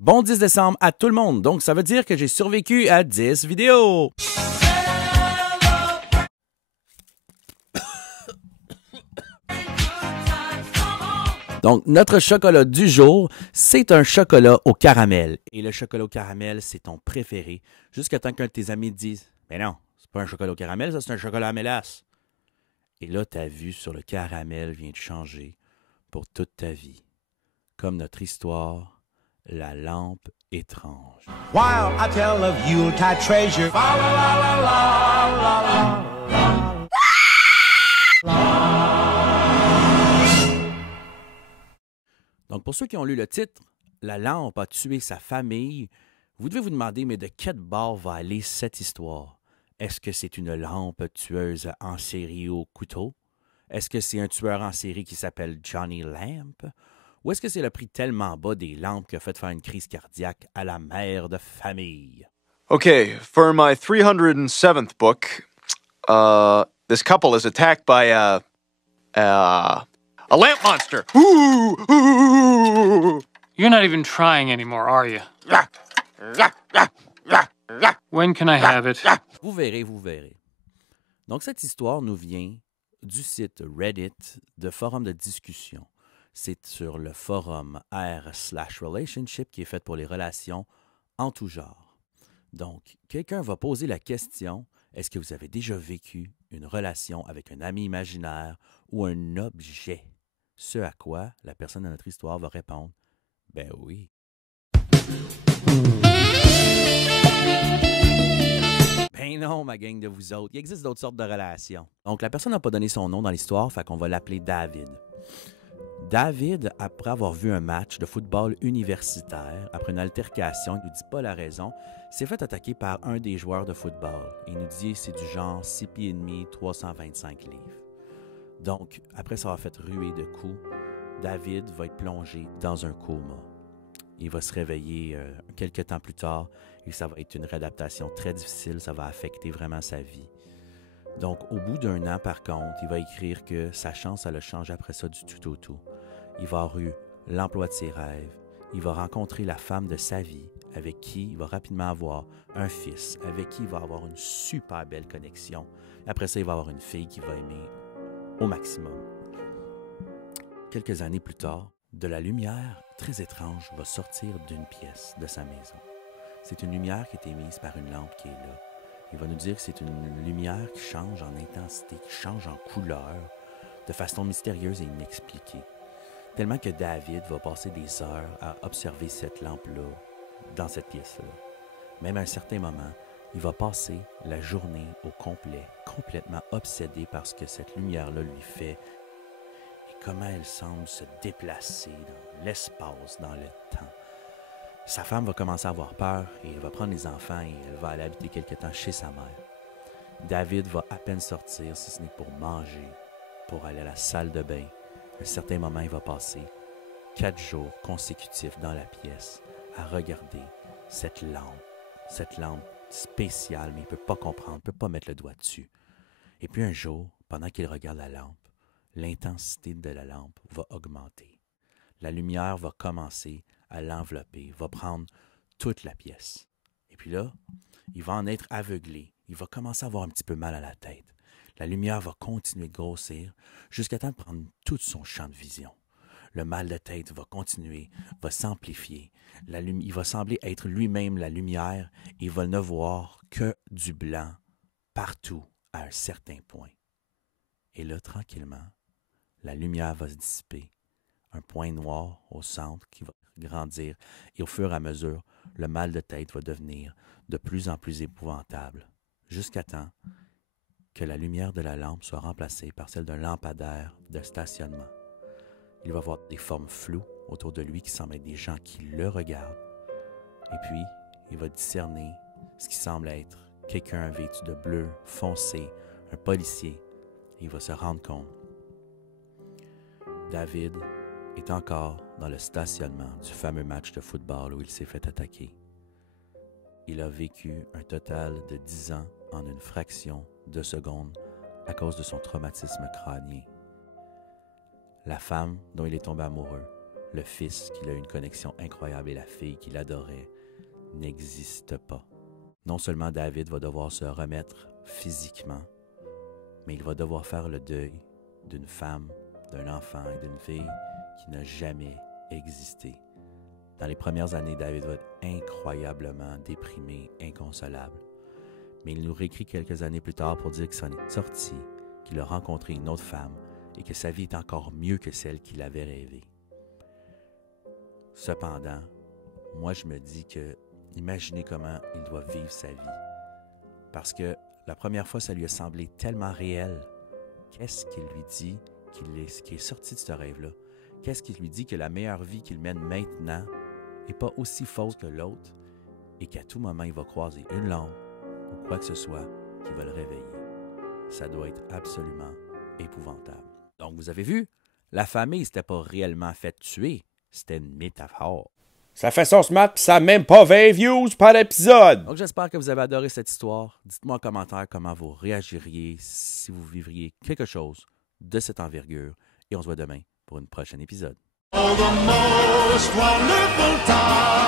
Bon 10 décembre à tout le monde, donc ça veut dire que j'ai survécu à 10 vidéos. Donc, notre chocolat du jour, c'est un chocolat au caramel. Et le chocolat au caramel, c'est ton préféré. Jusqu'à temps qu'un de tes amis te dise « Mais non, c'est pas un chocolat au caramel, ça c'est un chocolat à mélasse. » Et là, ta vue sur le caramel vient de changer pour toute ta vie. Comme notre histoire, la lampe étrange. While I tell of Yuletide treasure. La, la, la, la, la, la, la. Donc, pour ceux qui ont lu le titre, La lampe a tué sa famille, vous devez vous demander, mais de quel bord va aller cette histoire? Est-ce que c'est une lampe tueuse en série au couteau? Est-ce que c'est un tueur en série qui s'appelle Johnny Lamp? Ou est-ce que c'est le prix tellement bas des lampes qui a fait faire une crise cardiaque à la mère de famille? Okay, for my 307th book, this couple is attacked by a lamp monster. Ooh, ooh. You're not even trying anymore, are you? When can I have it? Vous verrez, vous verrez. Donc, cette histoire nous vient du site Reddit de forum de discussion. C'est sur le forum r/relationship qui est fait pour les relations en tout genre. Donc, quelqu'un va poser la question, est-ce que vous avez déjà vécu une relation avec un ami imaginaire ou un objet? Ce à quoi la personne de notre histoire va répondre, ben oui. Ben non, ma gang de vous autres. Il existe d'autres sortes de relations. Donc, la personne n'a pas donné son nom dans l'histoire, fait qu'on va l'appeler David. David, après avoir vu un match de football universitaire, après une altercation, il ne nous dit pas la raison, s'est fait attaquer par un des joueurs de football. Il nous dit que c'est du genre 6 pieds et demi, 325 livres. Donc, après s'avoir fait ruer de coups, David va être plongé dans un coma. Il va se réveiller quelques temps plus tard et ça va être une réadaptation très difficile, ça va affecter vraiment sa vie. Donc, au bout d'un an, par contre, il va écrire que sa chance, elle a changé après ça du tout au tout. Il va avoir eu l'emploi de ses rêves, il va rencontrer la femme de sa vie, avec qui il va rapidement avoir un fils, avec qui il va avoir une super belle connexion. Après ça, il va avoir une fille qu'il va aimer au maximum. Quelques années plus tard, de la lumière très étrange va sortir d'une pièce de sa maison. C'est une lumière qui est émise par une lampe qui est là. Il va nous dire que c'est une lumière qui change en intensité, qui change en couleur, de façon mystérieuse et inexpliquée. Tellement que David va passer des heures à observer cette lampe-là, dans cette pièce-là. Même à un certain moment, il va passer la journée au complet, complètement obsédé par ce que cette lumière-là lui fait et comment elle semble se déplacer dans l'espace, dans le temps. Sa femme va commencer à avoir peur et elle va prendre les enfants et elle va aller habiter quelque temps chez sa mère. David va à peine sortir, si ce n'est pour manger, pour aller à la salle de bain. À un certain moment, il va passer 4 jours consécutifs dans la pièce à regarder cette lampe spéciale, mais il ne peut pas comprendre, il ne peut pas mettre le doigt dessus. Et puis un jour, pendant qu'il regarde la lampe, l'intensité de la lampe va augmenter. La lumière va commencer à l'envelopper, va prendre toute la pièce. Et puis là, il va en être aveuglé. Il va commencer à avoir un petit peu mal à la tête. La lumière va continuer de grossir jusqu'à temps de prendre tout son champ de vision. Le mal de tête va continuer, va s'amplifier. Il va sembler être lui-même la lumière et il va ne voir que du blanc partout à un certain point. Et là, tranquillement, la lumière va se dissiper. Un point noir au centre qui va grandir et au fur et à mesure, le mal de tête va devenir de plus en plus épouvantable jusqu'à temps que la lumière de la lampe soit remplacée par celle d'un lampadaire de stationnement. Il va voir des formes floues autour de lui qui semblent être des gens qui le regardent. Et puis, il va discerner ce qui semble être quelqu'un vêtu de bleu foncé, un policier. Et il va se rendre compte. David est encore dans le stationnement du fameux match de football où il s'est fait attaquer. Il a vécu un total de 10 ans en une fraction de seconde à cause de son traumatisme crânien. La femme dont il est tombé amoureux le fils qu'il a une connexion incroyable et la fille qu'il adorait n'existe pas. Non seulement David va devoir se remettre physiquement, mais il va devoir faire le deuil d'une femme, d'un enfant et d'une fille qui n'a jamais existé. Dans les premières années, David va être incroyablement déprimé, inconsolable. Mais il nous réécrit quelques années plus tard pour dire qu'il s'en est sorti, qu'il a rencontré une autre femme et que sa vie est encore mieux que celle qu'il avait rêvée. Cependant, moi je me dis que, imaginez comment il doit vivre sa vie. Parce que la première fois, ça lui a semblé tellement réel. Qu'est-ce qu'il lui dit qui est sorti de ce rêve-là? Qu'est-ce qui lui dit que la meilleure vie qu'il mène maintenant n'est pas aussi fausse que l'autre et qu'à tout moment, il va croiser une lampe ou quoi que ce soit qui va le réveiller? Ça doit être absolument épouvantable. Donc, vous avez vu, la famille, c'était pas réellement fait tuer, c'était une métaphore. Ça fait son smart pis ça a même pas 20 views par épisode. Donc, j'espère que vous avez adoré cette histoire. Dites-moi en commentaire comment vous réagiriez si vous vivriez quelque chose de cette envergure. Et on se voit demain pour un prochain épisode. Oh, the most wonderful time.